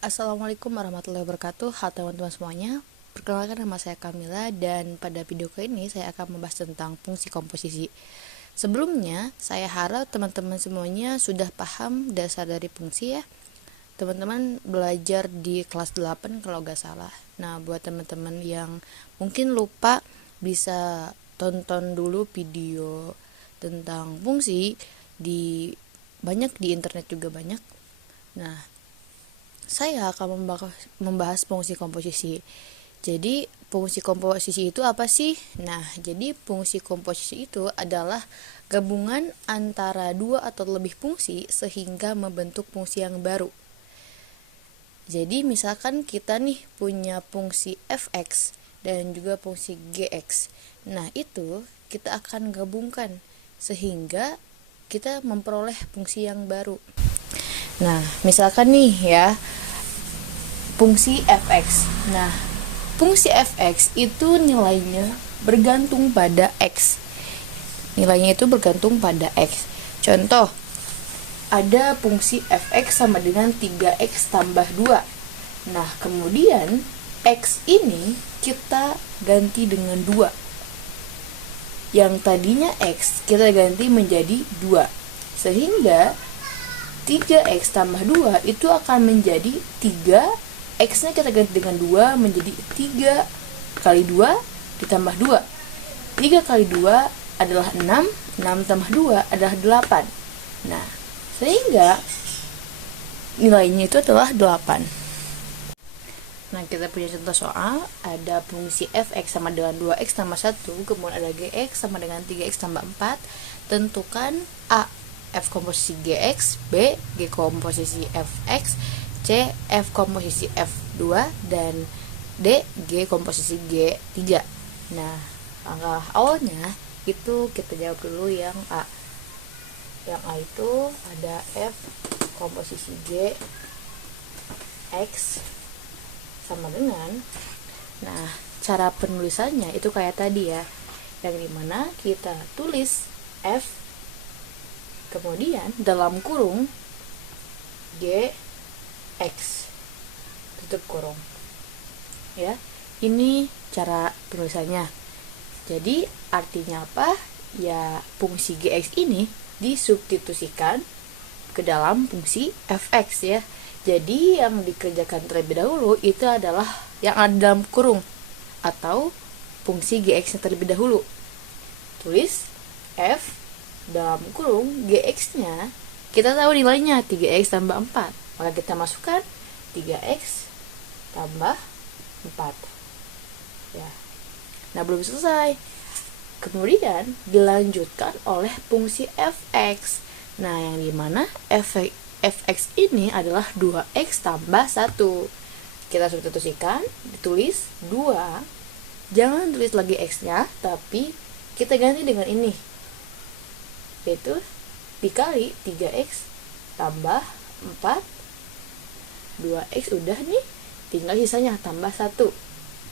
Assalamualaikum warahmatullahi wabarakatuh. Halo teman-teman semuanya. Perkenalkan, nama saya Kamila dan pada video kali ini saya akan membahas tentang fungsi komposisi. Sebelumnya, saya harap teman-teman semuanya sudah paham dasar dari fungsi ya. Teman-teman belajar di kelas 8 kalau gak salah. Nah, buat teman-teman yang mungkin lupa, bisa tonton dulu video tentang fungsi banyak di internet juga banyak. Nah, saya akan membahas fungsi komposisi. Jadi, fungsi komposisi itu apa sih? Nah, jadi fungsi komposisi itu adalah gabungan antara dua atau lebih fungsi sehingga membentuk fungsi yang baru. Jadi, misalkan kita nih punya fungsi fx dan juga fungsi gx. Nah, itu kita akan gabungkan sehingga kita memperoleh fungsi yang baru. Nah, misalkan nih ya, fungsi fx. Nah, fungsi fx itu nilainya bergantung pada x. Nilainya itu bergantung pada x. Contoh, ada fungsi fx sama dengan 3x tambah 2. Nah, kemudian x ini kita ganti dengan 2. Yang tadinya x kita ganti menjadi 2. Sehingga 3x tambah 2 itu akan menjadi 3. X-nya kita ganti dengan 2 menjadi 3 kali 2 ditambah 2. 3 kali 2 adalah 6. 6 tambah 2 adalah 8. Nah, sehingga nilainya itu adalah 8. Nah, kita punya contoh soal. Ada fungsi fx sama dengan 2x tambah 1. Kemudian ada gx sama dengan 3x tambah 4. Tentukan a f komposisi gx, b g komposisi fx, c f komposisi f2, dan d g komposisi g3. Nah, langkah awalnya itu kita jawab dulu yang a. Yang a itu ada f komposisi g x sama dengan, nah, cara penulisannya itu kayak tadi ya, yang dimana kita tulis f kemudian dalam kurung g x tutup kurung ya. Ini cara penulisannya. Jadi artinya apa ya, fungsi gx ini disubstitusikan ke dalam fungsi fx ya. Jadi yang dikerjakan terlebih dahulu itu adalah yang ada dalam kurung atau fungsi gx nya terlebih dahulu. Tulis f dalam kurung gx nya, kita tahu nilainya 3x tambah 4, maka kita masukkan 3x tambah 4 ya. Nah, belum selesai, kemudian dilanjutkan oleh fungsi fx. Nah, yang dimana fx ini adalah 2x tambah 1. Kita substitusikan, ditulis 2, jangan tulis lagi x nya, tapi kita ganti dengan ini, yaitu dikali 3x tambah 4. 2x udah nih, tinggal sisanya tambah 1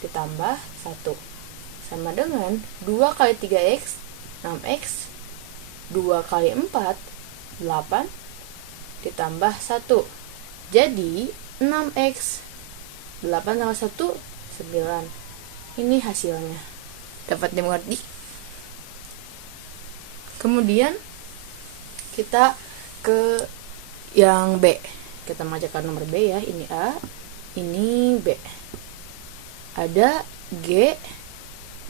ditambah 1 sama dengan 2 kali 3x 6x, 2 kali 4 8 ditambah 1. Jadi 6x, 8 tambah 1 9. Ini hasilnya, dapat dimengerti? Kemudian kita ke yang B. Kita mengajarkan nomor B ya. Ini A, ini B. Ada G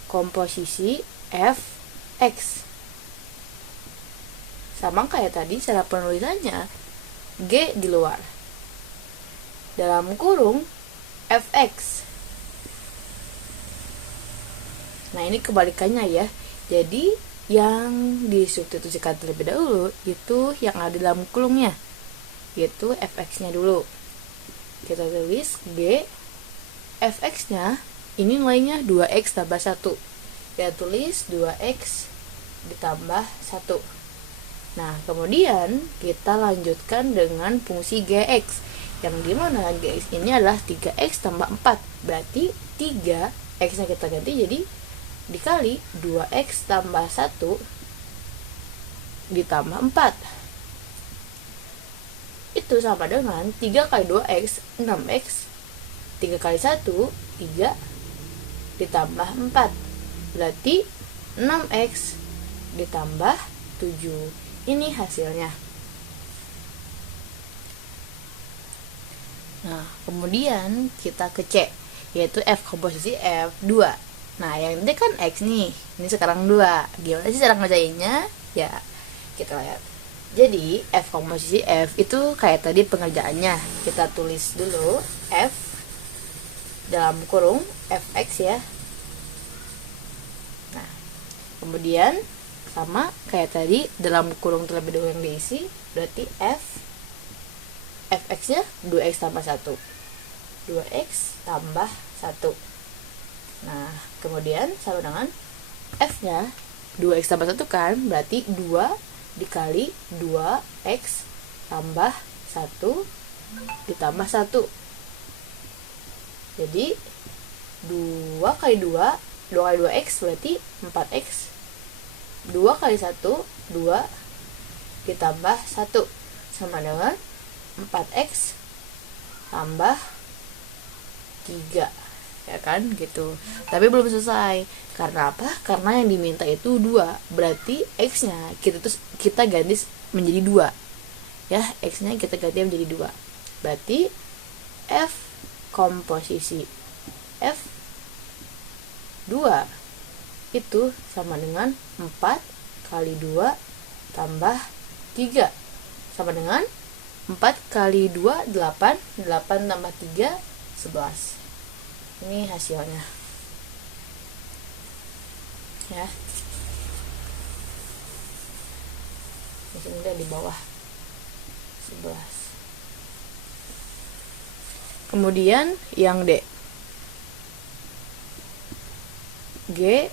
komposisi fx. Sama kayak tadi cara penulisannya, G di luar, dalam kurung fx. Nah, ini kebalikannya ya. Jadi yang disubstitusikan terlebih dahulu itu yang ada dalam kurungnya, yaitu fx nya dulu. Kita tulis G fx nya ini nilainya 2x tambah 1. Kita tulis 2x ditambah 1. Nah, kemudian kita lanjutkan dengan fungsi gx, yang dimana gx ini adalah 3x tambah 4. Berarti 3x nya kita ganti jadi dikali 2x tambah 1 ditambah 4. itu sama dengan 3 kali 2x 6x, 3 kali 1 3 ditambah 4, berarti 6x ditambah 7. Ini hasilnya. Nah, kemudian kita ke C, yaitu F komposisi F2. Nah, yang ini kan X nih, ini sekarang 2. Gimana sih cara ngerjainnya? Ya, kita lihat. Jadi, F komposisi F itu kayak tadi pengerjaannya. Kita tulis dulu F dalam kurung Fx ya. Nah, kemudian sama kayak tadi, dalam kurung terlebih dahulu yang diisi, berarti Fx nya 2x tambah 1, 2x tambah 1. Nah, kemudian sama dengan F nya 2x tambah 1 kan, berarti 2 dikali 2x tambah 1 ditambah 1. Jadi 2 kali 2 kali 2x berarti 4x. 2 kali 1 2 ditambah 1 sama dengan 4x tambah 3, ya kan gitu. Tapi belum selesai. Karena apa? Karena yang diminta itu 2. Berarti x nya kita ganti menjadi 2 ya, x nya kita ganti menjadi 2. Berarti F komposisi F2 itu sama dengan 4 kali 2 tambah 3 sama dengan 4 kali 2 8, 8 tambah 3 11. Ini hasilnya ya. Di sini udah di bawah 11. Kemudian yang D, G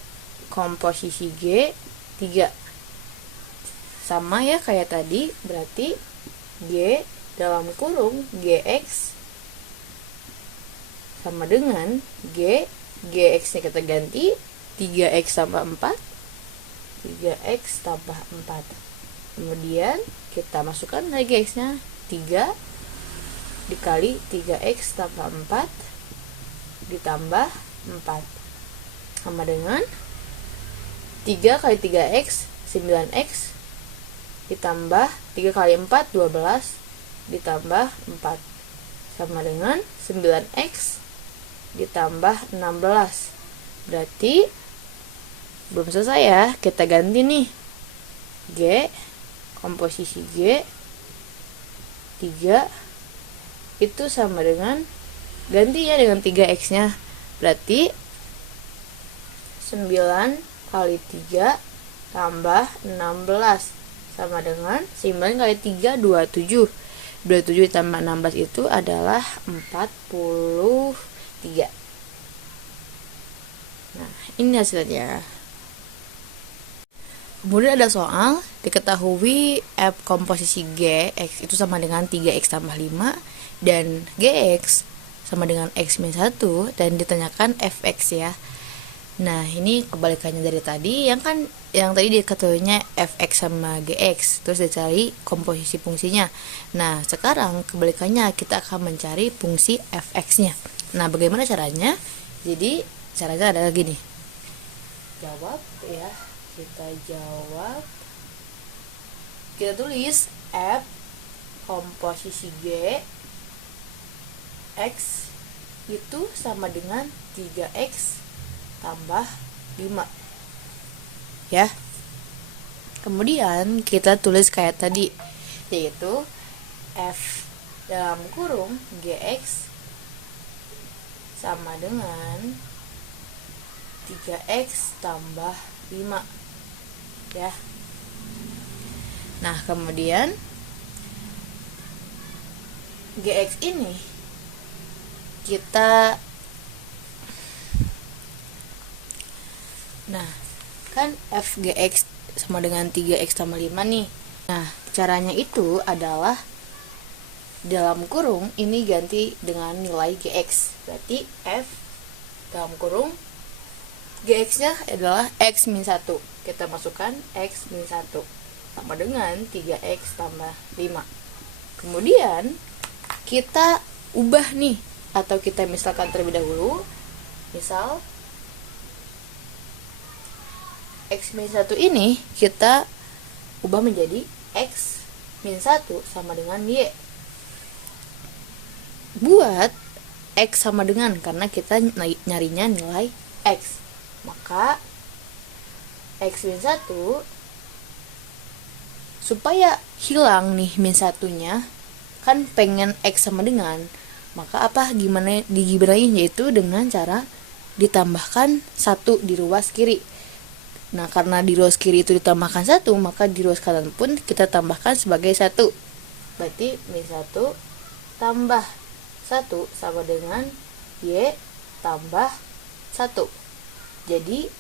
komposisi G 3. Sama ya kayak tadi, berarti G dalam kurung Gx sama dengan Gx nya kita ganti 3x tambah 4, 3x tambah 4. Kemudian kita masukkan lagi x nya, 3 dikali 3x tambah 4 ditambah 4 sama dengan 3 kali 3x 9x ditambah 3 kali 4 12 ditambah 4 sama dengan 9x ditambah 16. Berarti belum selesai ya, kita ganti nih. G komposisi G 3 itu sama dengan, ganti ya dengan 3x nya, berarti 9 kali 3 tambah 16 sama dengan 9 kali 3 27. 27 ditambah 16 itu adalah 43. Nah, ini hasilnya. Kemudian ada soal, diketahui F komposisi G X itu sama dengan 3x tambah 5 dan Gx sama dengan x min 1 dan ditanyakan Fx ya. Nah, ini kebalikannya dari tadi, yang tadi diketahuinya Fx sama Gx, terus dicari komposisi fungsinya. Nah, sekarang kebalikannya, kita akan mencari fungsi Fx-nya. Nah, bagaimana caranya? Jadi, caranya adalah gini. Jawab ya, kita tulis F komposisi G X itu sama dengan 3x tambah 5 ya. Kemudian kita tulis kayak tadi, yaitu F dalam kurung Gx sama dengan 3x tambah 5 ya. Nah, kemudian Gx ini kita, nah kan Fgx sama dengan 3x tambah 5 nih. Nah, caranya itu adalah dalam kurung ini ganti dengan nilai Gx. Berarti F dalam kurung Gx nya adalah x min 1. Kita masukkan x min 1 sama dengan 3x tambah 5. Kemudian kita ubah nih, atau kita misalkan terlebih dahulu, misal X min 1 ini kita ubah menjadi X min 1 sama dengan Y. Buat X sama dengan, karena kita nyarinya nilai X, maka X min 1, supaya hilang nih min 1-nya, kan pengen X sama dengan, maka gimana digibarain, yaitu dengan cara ditambahkan 1 di ruas kiri. Nah, karena di ruas kiri itu ditambahkan 1, maka di ruas kanan pun kita tambahkan sebagai 1. Berarti min 1 tambah 1 sama dengan Y tambah 1. Jadi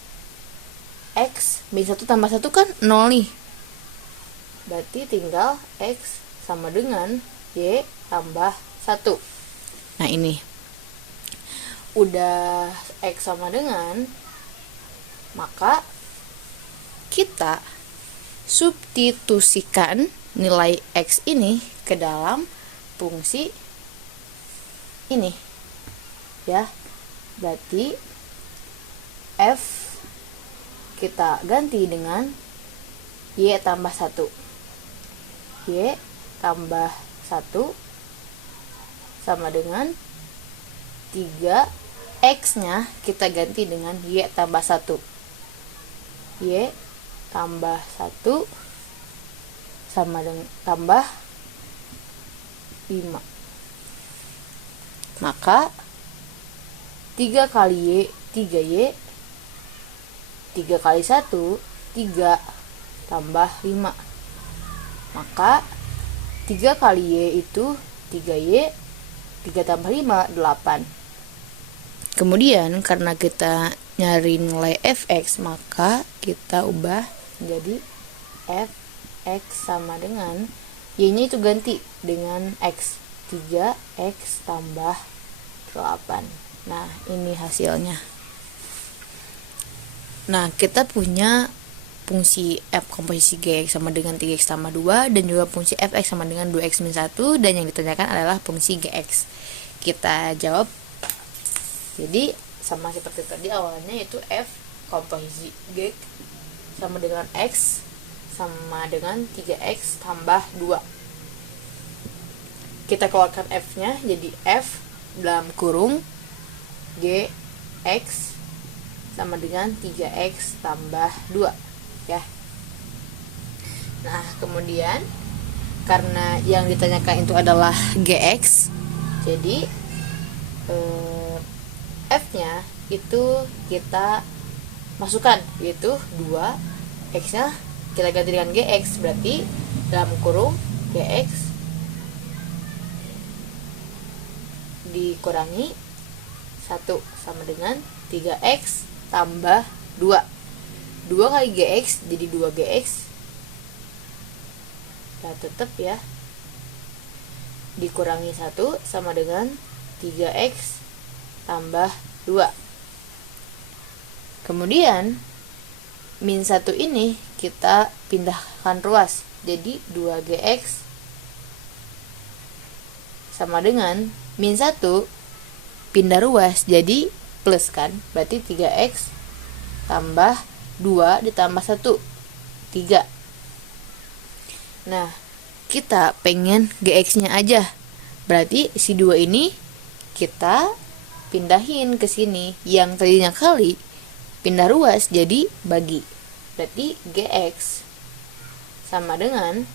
X min 1 tambah 1 kan 0 nih. Berarti tinggal X sama dengan Y tambah 1. Nah, ini udah X sama dengan, maka kita substitusikan nilai X ini ke dalam fungsi ini ya. Berarti F kita ganti dengan Y tambah 1. Y tambah 1 sama dengan 3, X-nya kita ganti dengan Y tambah 1. Y tambah 1 sama dengan tambah 5. Maka 3 kali Y, 3Y, 3 kali 1, 3 tambah 5. Maka 3 kali Y itu 3Y, 3 tambah 5, 8. Kemudian karena kita nyari nilai fx, maka kita ubah menjadi fx sama dengan Y-nya itu ganti dengan X, 3X tambah 8. Nah, ini hasilnya. Nah, kita punya fungsi f komposisi gx sama dengan 3x tambah 2, dan juga fungsi fx sama dengan 2x min 1, dan yang ditanyakan adalah fungsi gx. Kita jawab. Jadi sama seperti tadi awalnya, yaitu f komposisi g sama dengan x sama dengan 3x tambah 2. Kita keluarkan f-nya jadi f dalam kurung gx sama dengan 3x tambah 2 ya. Nah, kemudian karena yang ditanyakan itu adalah gx, jadi f-nya itu kita masukkan, yaitu 2, x-nya kita ganti dengan gx, berarti dalam kurung gx dikurangi 1 sama dengan 3x tambah 2. 2 kali gx jadi 2gx. Nah, tetap ya, dikurangi 1 sama dengan 3x tambah 2. Kemudian min 1 ini kita pindahkan ruas, jadi 2gx sama dengan min 1 pindah ruas jadi plus kan, berarti 3x tambah 2 ditambah 1, 3. Nah, kita pengen gx-nya aja, berarti si 2 ini kita pindahin ke sini, yang tadinya kali pindah ruas jadi bagi, berarti gx sama dengan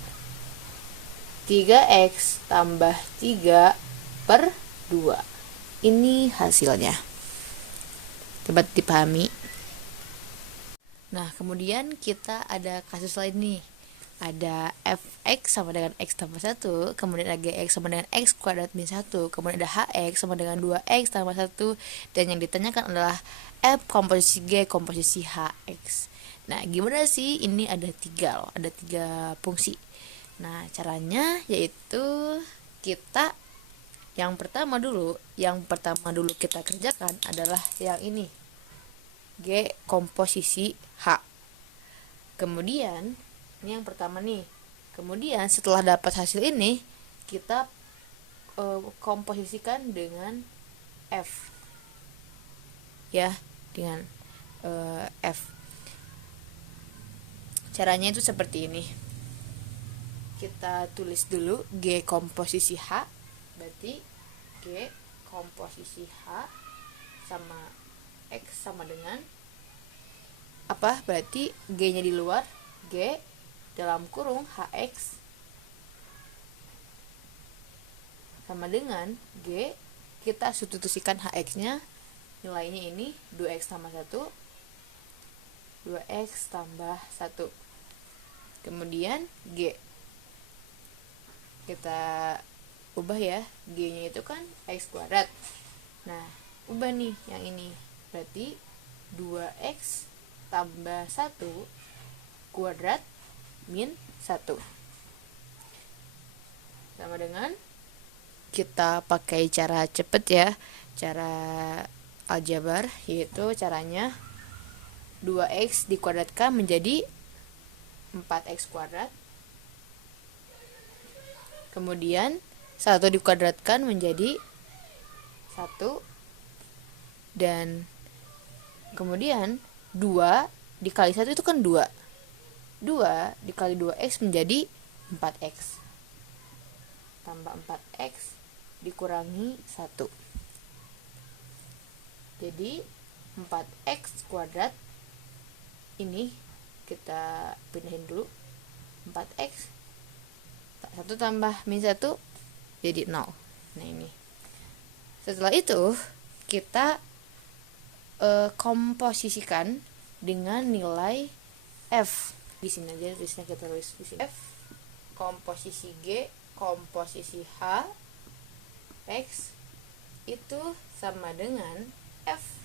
3x tambah 3 per 2. Ini hasilnya, coba dipahami. Nah, kemudian kita ada kasus lain nih. Ada fx sama dengan x tambah 1, kemudian ada gx sama dengan x kuadrat min 1, kemudian ada hx sama dengan 2x tambah 1, dan yang ditanyakan adalah f komposisi g komposisi hx. Nah, gimana sih? Ini ada 3 loh, ada 3 fungsi. Nah, caranya yaitu kita yang pertama dulu kita kerjakan adalah yang ini, G komposisi H. Kemudian ini yang pertama nih. Kemudian setelah dapat hasil ini, kita komposisikan dengan F ya, dengan F. Caranya itu seperti ini. Kita tulis dulu G komposisi H, berarti G komposisi H sama X sama dengan apa? Berarti G-nya di luar, G dalam kurung HX sama dengan G, kita substitusikan HX-nya, nilainya ini 2X tambah 1, 2X tambah 1. Kemudian G kita ubah ya, G-nya itu kan X kuadrat. Nah, ubah nih yang ini, berarti 2X tambah 1 kuadrat min 1 sama dengan, kita pakai cara cepet ya, cara aljabar, yaitu caranya 2X dikuadratkan menjadi 4X kuadrat, kemudian 1 dikuadratkan menjadi 1, dan kemudian 2 dikali 1 itu kan 2 dikali 2X menjadi 4X tambah 4X dikurangi 1, jadi 4X kuadrat ini kita pindahin dulu, 4X 1 tambah min 1 jadi 0. Nah ini, setelah itu kita komposisikan dengan nilai F. Di sini aja tulisnya, kita tulis di sini F komposisi G komposisi H X itu sama dengan F.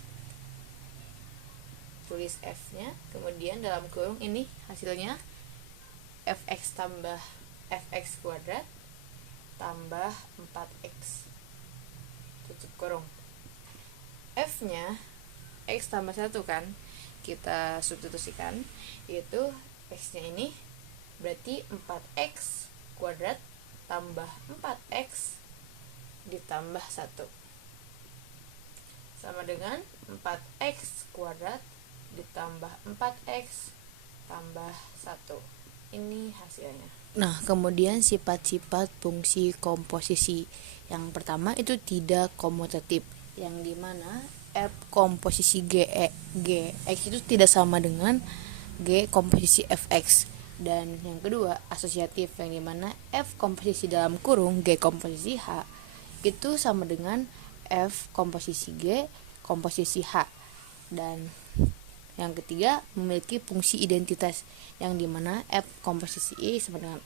Tulis F-nya, kemudian dalam kurung ini hasilnya Fx tambah Fx kuadrat tambah 4X tutup kurung. F-nya X tambah 1 kan, kita substitusikan, yaitu X-nya ini berarti 4X kuadrat tambah 4X ditambah 1 sama dengan 4X kuadrat ditambah 4X tambah 1. Ini hasilnya. Nah, kemudian sifat-sifat fungsi komposisi. Yang pertama itu tidak komutatif, yang dimana F komposisi Gx itu tidak sama dengan G komposisi Fx. Dan yang kedua asosiatif, yang dimana F komposisi dalam kurung G komposisi H itu sama dengan F komposisi G komposisi H. Dan yang ketiga memiliki fungsi identitas, yang dimana F komposisi I sama dengan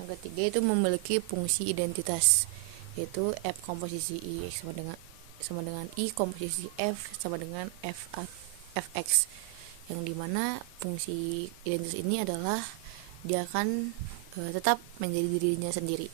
yang ketiga itu memiliki fungsi identitas, yaitu F komposisi I sama dengan I komposisi F sama dengan Fx, yang dimana fungsi identitas ini adalah dia akan tetap menjadi dirinya sendiri.